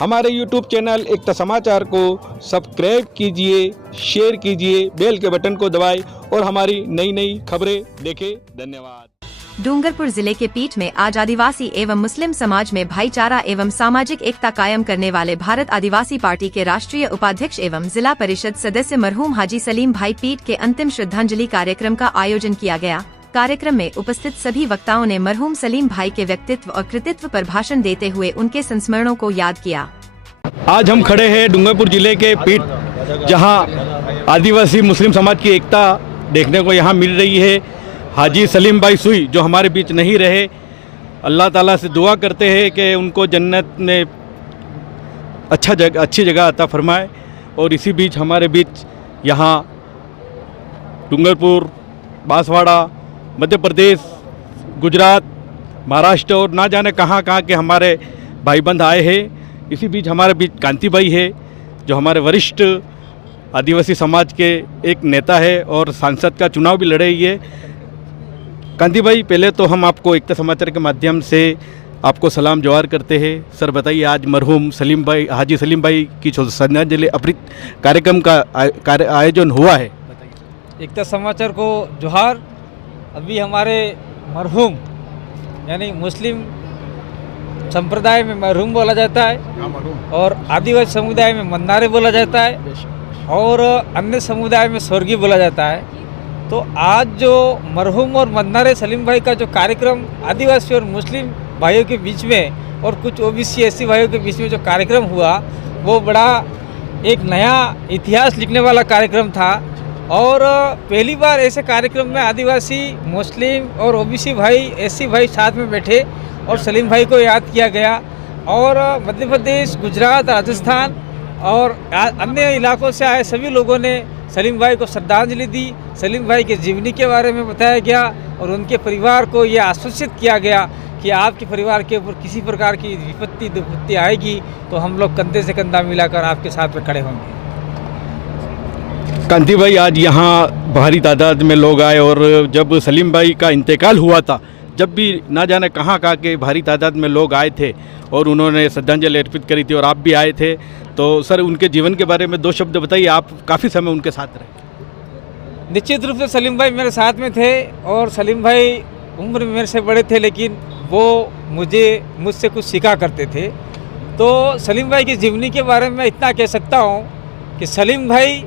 हमारे YouTube channel एकता समाचार को सब्सक्राइब कीजिए, शेयर कीजिए, बेल के बटन को दबाएं और हमारी नई नई खबरें देखें। धन्यवाद। डूंगरपुर जिले के पीठ में आज आदिवासी एवं मुस्लिम समाज में भाईचारा एवं सामाजिक एकता कायम करने वाले भारत आदिवासी पार्टी के राष्ट्रीय उपाध्यक्ष एवं जिला परिषद सदस्य मरहूम हाजी सलीम भाई पीठ के अंतिम श्रद्धांजलि कार्यक्रम का आयोजन किया गया। कार्यक्रम में उपस्थित सभी वक्ताओं ने मरहूम सलीम भाई के व्यक्तित्व और कृतित्व पर भाषण देते हुए उनके संस्मरणों को याद किया। आज हम खड़े हैं डूंगरपुर जिले के पीठ, जहां आदिवासी मुस्लिम समाज की एकता देखने को यहां मिल रही है। हाजी सलीम भाई सुई जो हमारे बीच नहीं रहे, अल्लाह ताला से दुआ करते हैं कि उनको जन्नत में अच्छी जगह अता फरमाए। और इसी बीच हमारे बीच यहाँ डूंगरपुर, बांसवाड़ा, मध्य प्रदेश, गुजरात, महाराष्ट्र और ना जाने कहाँ के हमारे भाईबंद आए हैं। इसी बीच हमारे बीच कांति भाई है जो हमारे वरिष्ठ आदिवासी समाज के एक नेता है और सांसद का चुनाव भी लड़े ही है। कांति भाई, पहले तो हम आपको एकता समाचार के माध्यम से आपको सलाम जवार करते हैं। सर बताइए, आज मरहूम सलीम भाई, हाजी सलीम भाई की श्रद्धांजलि अमृत कार्यक्रम का आयोजन हुआ है, बताइए। एकता समाचार को जोहार। अभी हमारे मरहूम यानी मुस्लिम संप्रदाय में मरहूम बोला जाता है और आदिवासी समुदाय में मन्नारे बोला जाता है और अन्य समुदाय में स्वर्गीय बोला जाता है। तो आज जो मरहूम और मन्नारे सलीम भाई का जो कार्यक्रम आदिवासी और मुस्लिम भाइयों के बीच में और कुछ ओबीसी एससी भाइयों के बीच में जो कार्यक्रम हुआ, वो बड़ा एक नया इतिहास लिखने वाला कार्यक्रम था। और पहली बार ऐसे कार्यक्रम में आदिवासी, मुस्लिम और ओबीसी भाई, एससी भाई साथ में बैठे और सलीम भाई को याद किया गया। और मध्य प्रदेश, गुजरात, राजस्थान और अन्य इलाकों से आए सभी लोगों ने सलीम भाई को श्रद्धांजलि दी। सलीम भाई के जीवनी के बारे में बताया गया और उनके परिवार को ये आश्वसित किया गया कि आपके परिवार के ऊपर किसी प्रकार की विपत्ति आएगी तो हम लोग कंधे से कंधा मिलाकर आपके साथ में खड़े होंगे। कांति भाई, आज यहाँ भारी तादाद में लोग आए और जब सलीम भाई का इंतकाल हुआ था, जब भी ना जाने कहाँ के भारी तादाद में लोग आए थे और उन्होंने श्रद्धांजलि अर्पित करी थी और आप भी आए थे। तो सर, उनके जीवन के बारे में दो शब्द बताइए। आप काफ़ी समय उनके साथ रहे। निश्चित रूप से सलीम भाई मेरे साथ में थे और सलीम भाई उम्र में मेरे से बड़े थे, लेकिन वो मुझसे कुछ सीखा करते थे। तो सलीम भाई की जीवनी के बारे में इतना कह सकता हूँ कि सलीम भाई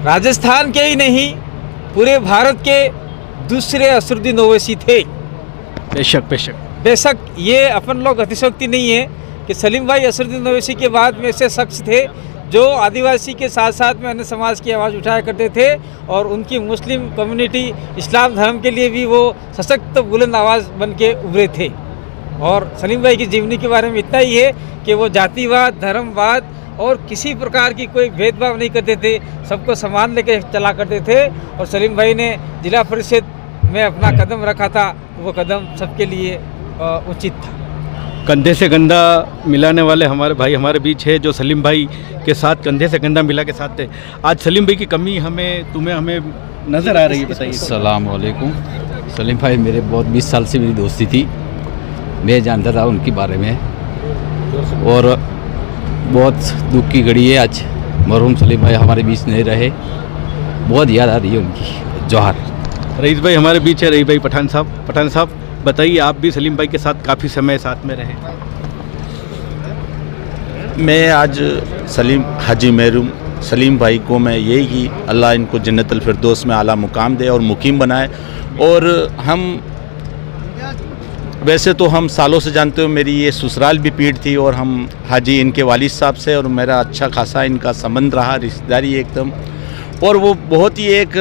राजस्थान के ही नहीं, पूरे भारत के दूसरे असरुद्दीन ओवैसी थे। बेशक ये अपन लोग अतिशयोक्ति नहीं है कि सलीम भाई असरुद्दीन ओवैसी के बाद में ऐसे शख्स थे जो आदिवासी के साथ साथ में अन्य समाज की आवाज़ उठाया करते थे और उनकी मुस्लिम कम्युनिटी, इस्लाम धर्म के लिए भी वो सशक्त बुलंद आवाज़ बन के उभरे थे। और सलीम भाई की जीवनी के बारे में इतना ही है कि वो जातिवाद, धर्मवाद और किसी प्रकार की कोई भेदभाव नहीं करते थे, सबको समान लेके चला करते थे। और सलीम भाई ने जिला परिषद में अपना कदम रखा था, वो कदम सबके लिए उचित था। कंधे से कंधा मिलाने वाले हमारे भाई हमारे बीच है जो सलीम भाई के साथ कंधे से कंधा मिला के साथ थे। आज सलीम भाई की कमी हमें नज़र आ रही है, बताइए। अस्सलाम वालेकुम। सलीम भाई मेरे बहुत 20 साल से मेरी दोस्ती थी, मैं जानता था उनके बारे में और बहुत दुख की घड़ी है आज। मरहूम सलीम भाई हमारे बीच नहीं रहे, बहुत याद आ रही है उनकी। जोहार। रईस भाई हमारे बीच है, रईस भाई पठान साहब बताइए, आप भी सलीम भाई के साथ काफ़ी समय साथ में रहे। मैं आज हाजी मरहूम सलीम भाई को मैं यही कि अल्लाह इनको जन्नतुल फिरदौस में आला मुकाम दे और मुकीम बनाए। और हम वैसे तो हम सालों से जानते हो, मेरी ये ससुराल भी पीठ थी और हम हाजी इनके वालिद साहब से और मेरा अच्छा खासा इनका संबंध रहा, रिश्तेदारी एकदम। और वो बहुत ही एक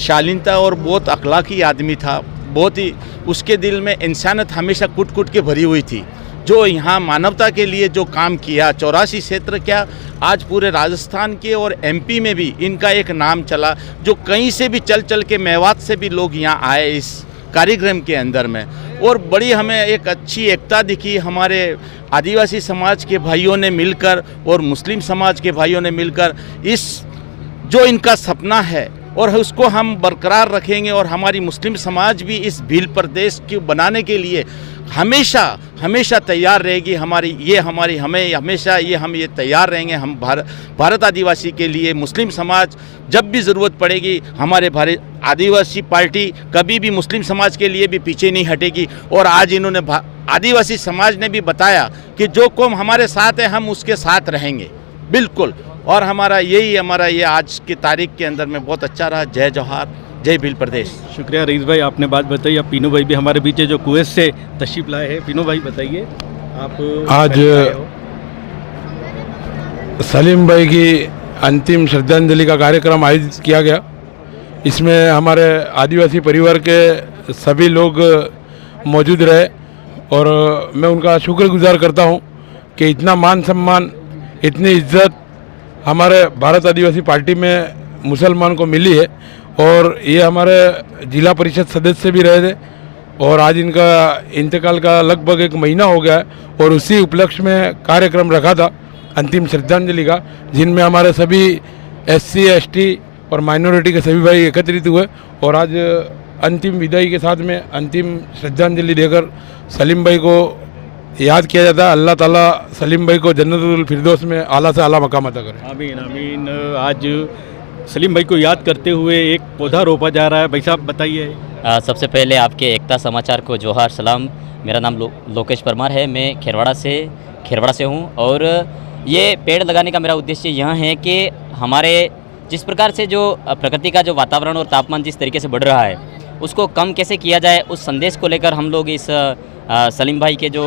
शालीनता और बहुत अखलाकी आदमी था, बहुत ही उसके दिल में इंसानियत हमेशा कुट के भरी हुई थी। जो यहाँ मानवता के लिए जो काम किया, 84 क्षेत्र क्या आज पूरे राजस्थान के और एमपी में भी इनका एक नाम चला, जो कहीं से भी चल के मेवात से भी लोग यहाँ आए इस कार्यक्रम के अंदर में। और बड़ी हमें एक अच्छी एकता दिखी, हमारे आदिवासी समाज के भाइयों ने मिलकर और मुस्लिम समाज के भाइयों ने मिलकर इस जो इनका सपना है और उसको हम बरकरार रखेंगे। और हमारी मुस्लिम समाज भी इस भील प्रदेश को बनाने के लिए हमेशा हमेशा तैयार रहेगी। हमें हमेशा हम ये तैयार रहेंगे। हम भारत आदिवासी के लिए मुस्लिम समाज जब भी ज़रूरत पड़ेगी, हमारे भारत आदिवासी पार्टी कभी भी मुस्लिम समाज के लिए भी पीछे नहीं हटेगी। और आज इन्होंने आदिवासी समाज ने भी बताया कि जो कौम हमारे साथ है हम उसके साथ रहेंगे, बिल्कुल। और हमारा ये आज की तारीख के अंदर में बहुत अच्छा रहा। जय जोहार, जय भील प्रदेश। शुक्रिया रईस भाई, आपने बात बताई। अब पीनू भाई भी हमारे बीच है जो कुवैत से तशरीफ लाए हैं। पीनू भाई बताइए, आप आज सलीम भाई की अंतिम श्रद्धांजलि का कार्यक्रम आयोजित किया गया। इसमें हमारे आदिवासी परिवार के सभी लोग मौजूद रहे और मैं उनका शुक्रगुजार करता हूं कि इतना मान सम्मान, इतनी इज्जत हमारे भारत आदिवासी पार्टी में मुसलमान को मिली है। और ये हमारे जिला परिषद सदस्य भी रहे थे और आज इनका इंतकाल का लगभग 1 महीना हो गया है और उसी उपलक्ष्य में कार्यक्रम रखा था अंतिम श्रद्धांजलि का, जिनमें हमारे सभी SC ST और माइनॉरिटी के सभी भाई एकत्रित हुए और आज अंतिम विदाई के साथ में अंतिम श्रद्धांजलि देकर सलीम भाई को याद किया जाता है। अल्लाह ताला सलीम भाई को जन्नतुल फिरदौस में आला से आला मकाम अता करे। आमीन आमीन। आज सलीम भाई को याद करते हुए एक पौधा रोपा जा रहा है। भाई साहब बताइए। सबसे पहले आपके एकता समाचार को जोहार सलाम। मेरा नाम लोकेश परमार है, मैं खेरवाड़ा से हूँ और ये पेड़ लगाने का मेरा उद्देश्य यह है कि हमारे जिस प्रकार से जो प्रकृति का जो वातावरण और तापमान जिस तरीके से बढ़ रहा है उसको कम कैसे किया जाए, उस संदेश को लेकर हम लोग इस सलीम भाई के जो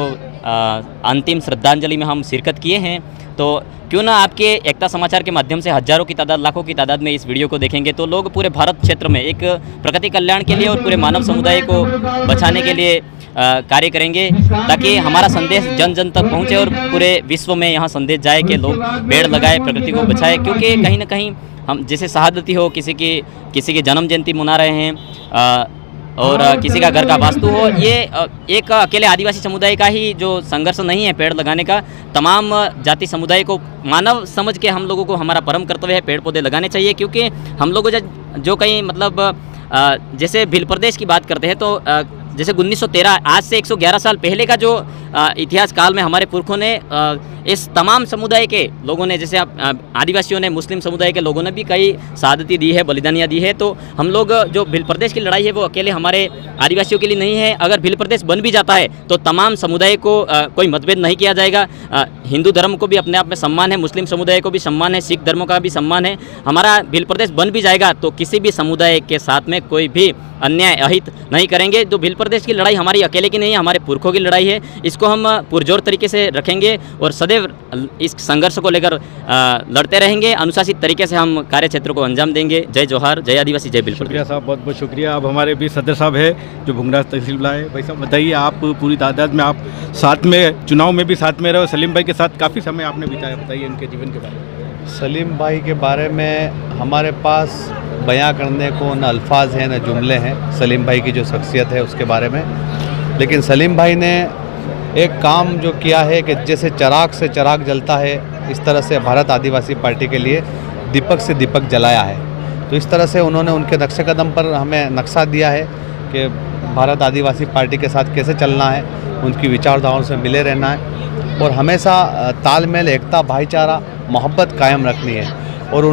अंतिम श्रद्धांजलि में हम शिरकत किए हैं। तो क्यों ना आपके एकता समाचार के माध्यम से हज़ारों की तादाद, लाखों की तादाद में इस वीडियो को देखेंगे तो लोग पूरे भारत क्षेत्र में एक प्रकृति कल्याण के लिए और पूरे मानव समुदाय को बचाने के लिए कार्य करेंगे, ताकि हमारा संदेश जन जन तक पहुंचे और पूरे विश्व में यहाँ संदेश जाए कि लोग पेड़ लगाए, प्रकृति को बचाए। क्योंकि कहीं ना कहीं हम जैसे शहादती हो, किसी की जन्म जयंती मना रहे हैं और किसी का घर का वास्तु हो, ये एक अकेले आदिवासी समुदाय का ही जो संघर्ष नहीं है पेड़ लगाने का। तमाम जाति समुदाय को मानव समझ के हम लोगों को हमारा परम कर्तव्य है पेड़ पौधे लगाने चाहिए। क्योंकि हम लोग जो कहीं मतलब जैसे भील प्रदेश की बात करते हैं तो जैसे 1913 आज से 111 साल पहले का जो इतिहास काल में हमारे पुरखों ने इस तमाम समुदाय के लोगों ने, जैसे आदिवासियों ने, मुस्लिम समुदाय के लोगों ने भी कई शहादती दी है, बलिदानियाँ दी है। तो हम लोग जो भील प्रदेश की लड़ाई है वो अकेले हमारे आदिवासियों के लिए नहीं है। अगर भील प्रदेश बन भी जाता है तो तमाम समुदाय को कोई मतभेद नहीं किया जाएगा। हिंदू धर्म को भी अपने आप में सम्मान है, मुस्लिम समुदाय को भी सम्मान है, सिख धर्म का भी सम्मान है। हमारा भील प्रदेश बन भी जाएगा तो किसी भी समुदाय के साथ में कोई भी अन्याय अहित नहीं करेंगे। जो भील प्रदेश की लड़ाई हमारी अकेले की नहीं है, हमारे पुरखों की लड़ाई है। इसको हम पुरजोर तरीके से रखेंगे और सदैव इस संघर्ष को लेकर लड़ते रहेंगे। अनुशासित तरीके से हम कार्य क्षेत्र को अंजाम देंगे। जय जोहार, जय आदिवासी, जय भील प्रदेश। शुक्रिया साहब, बहुत बहुत शुक्रिया। अब हमारे भी सदर साहब है जो भुंगराज तहसील लाए। भाई साहब बताइए, आप पूरी तादाद में, आप साथ में चुनाव में भी साथ में रहे, सलीम भाई के साथ काफ़ी समय आपने बिताया, बताइए इनके जीवन के बारे में। सलीम भाई के बारे में हमारे पास बयां करने को न अल्फाज हैं न जुमले हैं सलीम भाई की जो शख्सियत है उसके बारे में। लेकिन सलीम भाई ने एक काम जो किया है कि जैसे चिराग से चिराग जलता है, इस तरह से भारत आदिवासी पार्टी के लिए दीपक से दीपक जलाया है। तो इस तरह से उन्होंने उनके नक्शे कदम पर हमें नक्शा दिया है कि भारत आदिवासी पार्टी के साथ कैसे चलना है, उनकी विचारधाराओं से मिले रहना है और हमेशा तालमेल, एकता, भाईचारा, मोहब्बत कायम रखनी है। और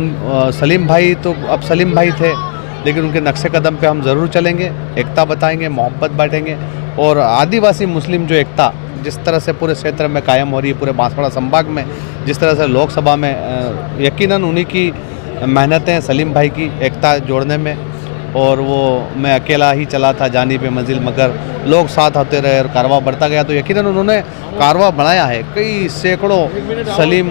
सलीम भाई तो अब सलीम भाई थे, लेकिन उनके नक्शे कदम पे हम ज़रूर चलेंगे, एकता बताएंगे, मोहब्बत बांटेंगे। और आदिवासी मुस्लिम जो एकता जिस तरह से पूरे क्षेत्र में कायम हो रही है, पूरे बांसवाड़ा संभाग में, जिस तरह से लोकसभा में यकीनन उन्हीं की मेहनतें सलीम भाई की एकता जोड़ने में। और वो मैं अकेला ही चला था जानी पे मंजिल, मगर लोग साथ होते रहे और कारवां बढ़ता गया। तो यकीनन उन्होंने कारवां बनाया है। कई सैकड़ों सलीम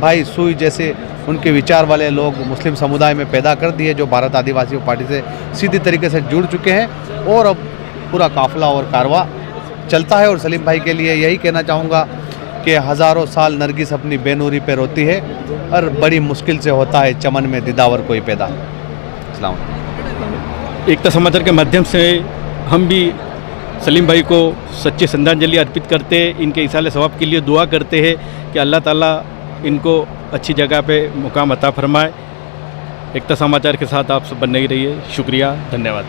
भाई सुई जैसे उनके विचार वाले लोग मुस्लिम समुदाय में पैदा कर दिए, जो भारत आदिवासी पार्टी से सीधी तरीके से जुड़ चुके हैं। और अब पूरा काफिला और कारवां चलता है। और सलीम भाई के लिए यही कहना चाहूँगा कि हज़ारों साल नरगिस अपनी बेनूरी पे रोती है और बड़ी मुश्किल से होता है चमन में दीदावर कोई पैदा। अस्सलाम वालेकुम। एकता समाचार के माध्यम से हम भी सलीम भाई को सच्ची श्रद्धांजलि अर्पित करते, इनके इसाले सवाब के लिए दुआ करते हैं कि अल्लाह ताला इनको अच्छी जगह पे मुकाम अता फरमाए। एकता समाचार के साथ आप सब बने ही रहिए। शुक्रिया, धन्यवाद।